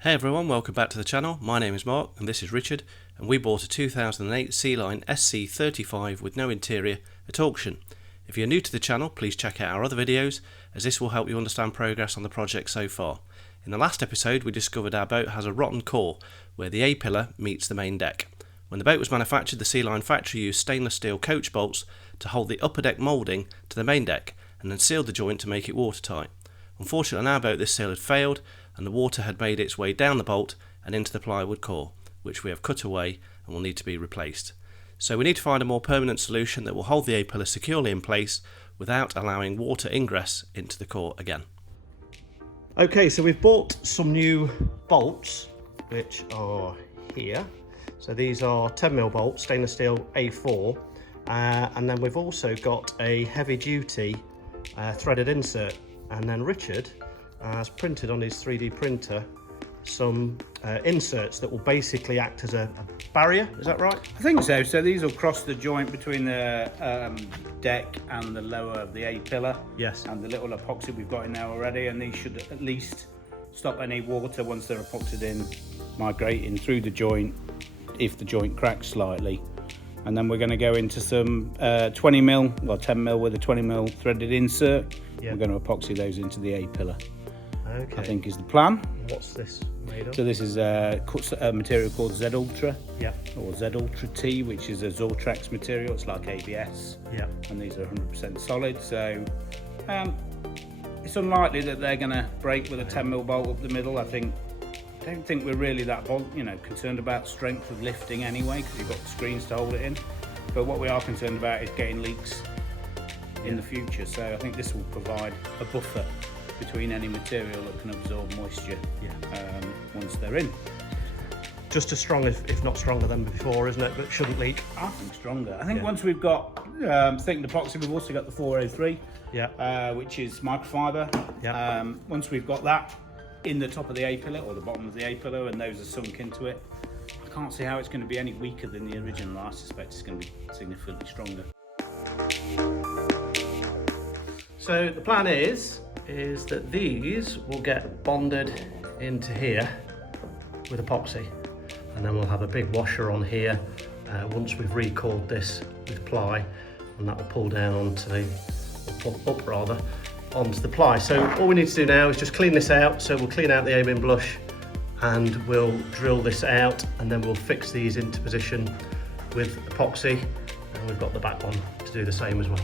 Hey everyone, welcome back to the channel. My name is Mark and this is Richard, and we bought a 2008 Sealine SC35 with no interior at auction. If you're new to the channel, please check out our other videos, as this will help you understand progress on the project so far. In the last episode we discovered our boat has a rotten core where the A-pillar meets the main deck. When the boat was manufactured, the Sealine factory used stainless steel coach bolts to hold the upper deck moulding to the main deck and then sealed the joint to make it watertight. Unfortunately on our boat this seal had failed and the water had made its way down the bolt and into the plywood core, which we have cut away and will need to be replaced. So we need to find a more permanent solution that will hold the A-pillar securely in place without allowing water ingress into the core again. Okay, so we've bought some new bolts which are here. So these are 10mm bolts, stainless steel A4, and then we've also got a heavy duty threaded insert, and then Richard has printed on his 3D printer some inserts that will basically act as a barrier, is that right? I think so. So these will cross the joint between the deck and the lower of the A-pillar. Yes. And the little epoxy we've got in there already, and these should at least stop any water once they're epoxied in migrating through the joint if the joint cracks slightly. And then we're going to go into some 20mm, well 10mm with a 20mm threaded insert. Yep. We're going to epoxy those into the A-pillar. Okay. I think is the plan. What's this made of? So this is a material called Z Ultra, or Z Ultra T, which is a Zortrax material. It's like ABS, and these are 100% solid. So it's unlikely that they're going to break with a 10mm bolt up the middle. I don't think we're really that concerned about strength of lifting anyway, because you've got the screens to hold it in. But what we are concerned about is getting leaks in the future. So I think this will provide a buffer between any material that can absorb moisture once they're in. Just as strong, if not stronger than before, isn't it? But shouldn't leak. I think stronger. I think once we've got thickened epoxy, we've also got the 403, which is microfiber. Once we've got that in the top of the A-pillar or the bottom of the A-pillar, and those are sunk into it, I can't see how it's going to be any weaker than the original. I suspect it's going to be significantly stronger. So the plan is that these will get bonded into here with epoxy, and then we'll have a big washer on here once we've recoiled this with ply, and that will pull down onto the, or pull up rather, onto the ply. So all we need to do now is just clean this out. So we'll clean out the A-bin blush and we'll drill this out, and then we'll fix these into position with epoxy, and we've got the back one to do the same as well.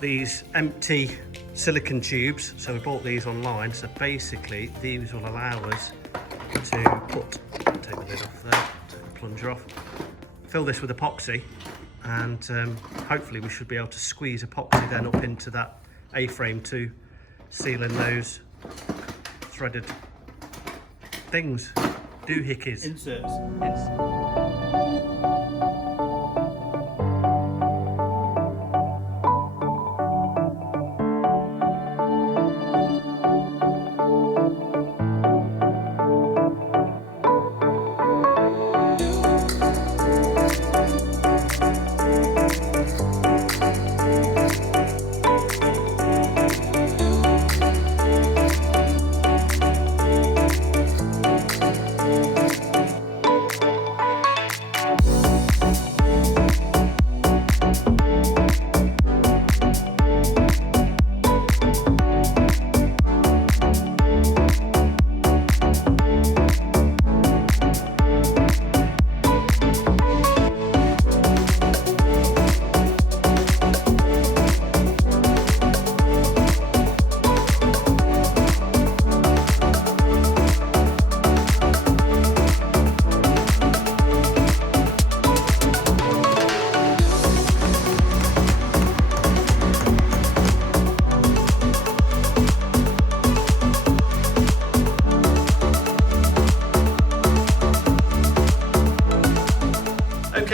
These empty silicone tubes, so we bought these online. So basically these will allow us to take the lid off there, take the plunger off, fill this with epoxy, and hopefully we should be able to squeeze epoxy then up into that A-frame to seal in those threaded things, doohickeys. Inserts.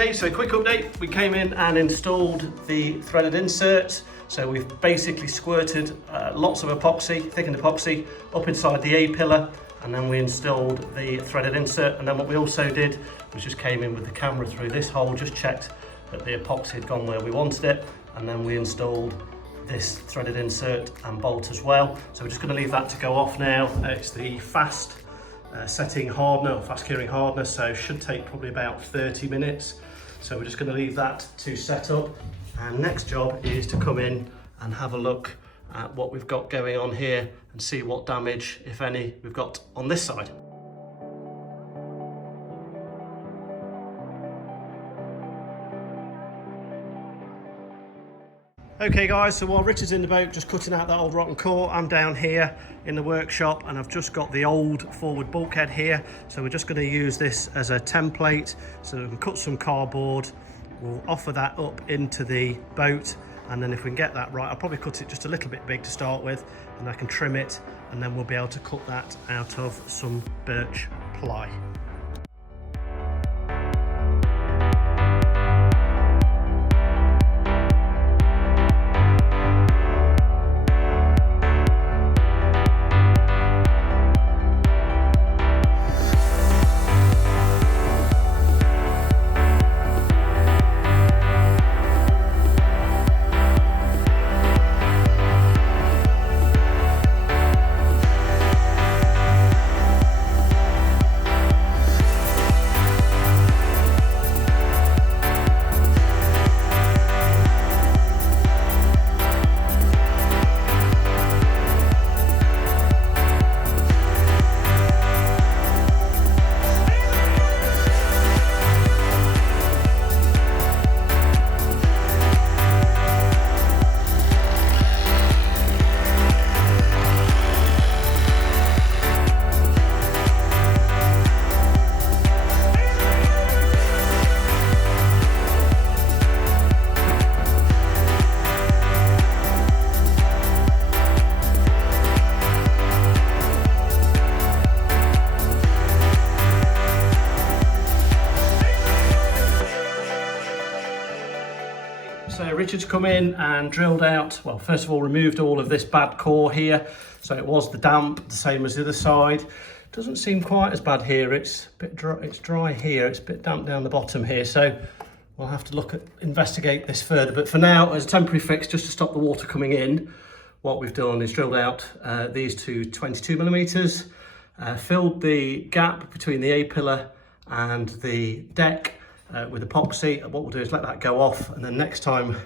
Okay, so quick update. We came in and installed the threaded inserts. So we've basically squirted lots of epoxy, thickened epoxy, up inside the A-pillar, and then we installed the threaded insert. And then what we also did was just came in with the camera through this hole, just checked that the epoxy had gone where we wanted it, and then we installed this threaded insert and bolt as well. So we're just going to leave that to go off now. It's the fast setting hardener, fast curing hardener, so should take probably about 30 minutes. So we're just going to leave that to set up, and next job is to come in and have a look at what we've got going on here and see what damage, if any, we've got on this side. Okay guys, so while Richard's in the boat just cutting out that old rotten core, I'm down here in the workshop and I've just got the old forward bulkhead here. So we're just going to use this as a template so we can cut some cardboard. We'll offer that up into the boat, and then if we can get that right, I'll probably cut it just a little bit big to start with, and I can trim it, and then we'll be able to cut that out of some birch ply. So Richard's come in and drilled out, well, first of all, removed all of this bad core here. So it was the damp, the same as the other side. Doesn't seem quite as bad here. It's a bit dry, it's dry here. It's a bit damp down the bottom here. So we'll have to investigate this further. But for now, as a temporary fix, just to stop the water coming in, what we've done is drilled out these two 22 millimeters, filled the gap between the A-pillar and the deck with epoxy. And what we'll do is let that go off, and then next time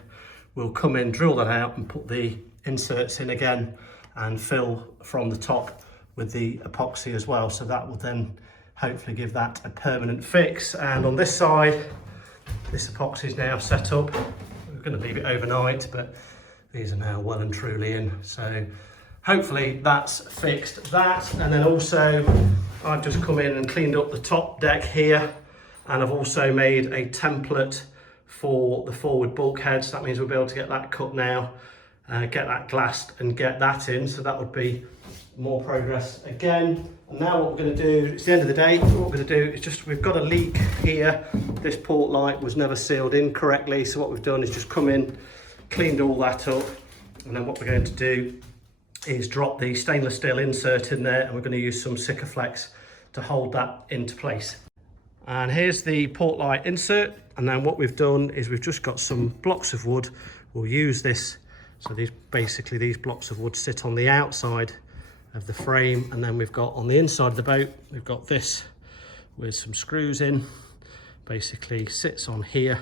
we'll come in, drill that out and put the inserts in again and fill from the top with the epoxy as well. So that will then hopefully give that a permanent fix. And on this side, this epoxy is now set up. We're going to leave it overnight, but these are now well and truly in. So hopefully that's fixed that. And then also I've just come in and cleaned up the top deck here, and I've also made a template for the forward bulkheads. That means we'll be able to get that cut now, get that glassed and get that in. So that would be more progress again. And now what we're going to do, it's the end of the day, what we're going to do is just, we've got a leak here. This port light was never sealed in correctly. So what we've done is just come in, cleaned all that up. And then what we're going to do is drop the stainless steel insert in there, and we're going to use some Sikaflex to hold that into place. And here's the port light insert. And then what we've done is we've just got some blocks of wood. We'll use this. So these blocks of wood sit on the outside of the frame, and then we've got on the inside of the boat, we've got this with some screws in, basically sits on here,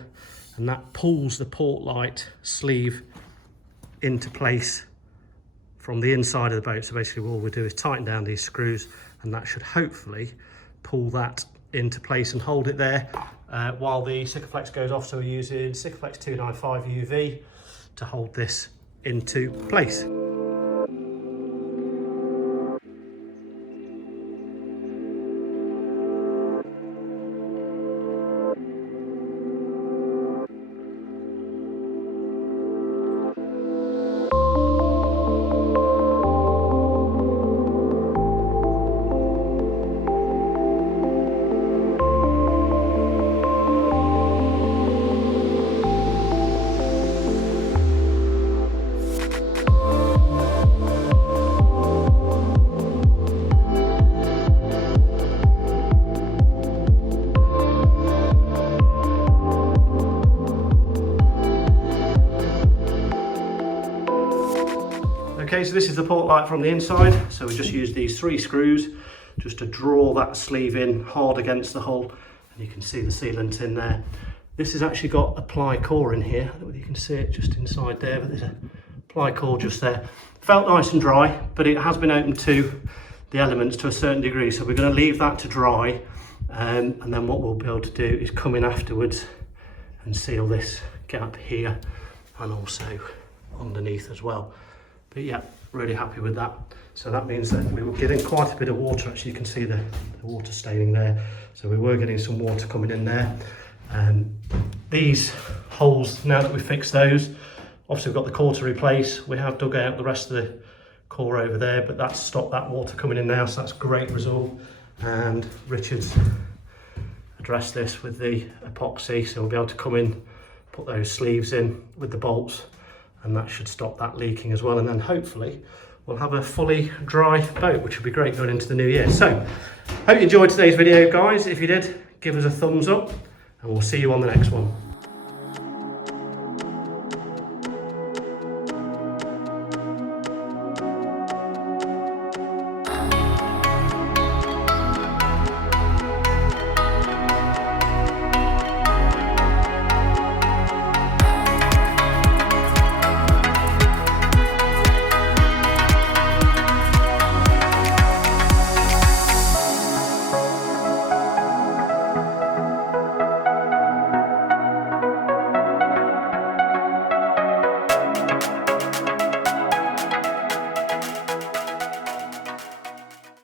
and that pulls the port light sleeve into place from the inside of the boat. So basically all we do is tighten down these screws, and that should hopefully pull that into place and hold it there while the Sikaflex goes off. So we're using Sikaflex 295 UV to hold this into place. Okay, so this is the port light from the inside. So we just use these 3 screws just to draw that sleeve in hard against the hull, and you can see the sealant in there. This has actually got a ply core in here. I don't know whether you can see it just inside there, but there's a ply core just there. Felt nice and dry, but it has been opened to the elements to a certain degree, so we're going to leave that to dry, and then what we'll be able to do is come in afterwards and seal this gap here and also underneath as well. But yeah, really happy with that. So that means that we were getting quite a bit of water. Actually, you can see the water staining there, so we were getting some water coming in there. These holes, now that we've fixed those, obviously we've got the core to replace. We have dug out the rest of the core over there, but that's stopped that water coming in now, so that's great result. And Richard's addressed this with the epoxy, so we'll be able to come in, put those sleeves in with the bolts, and that should stop that leaking as well. And then hopefully we'll have a fully dry boat, which will be great going into the new year. So hope you enjoyed today's video, guys. If you did, give us a thumbs up, and we'll see you on the next one.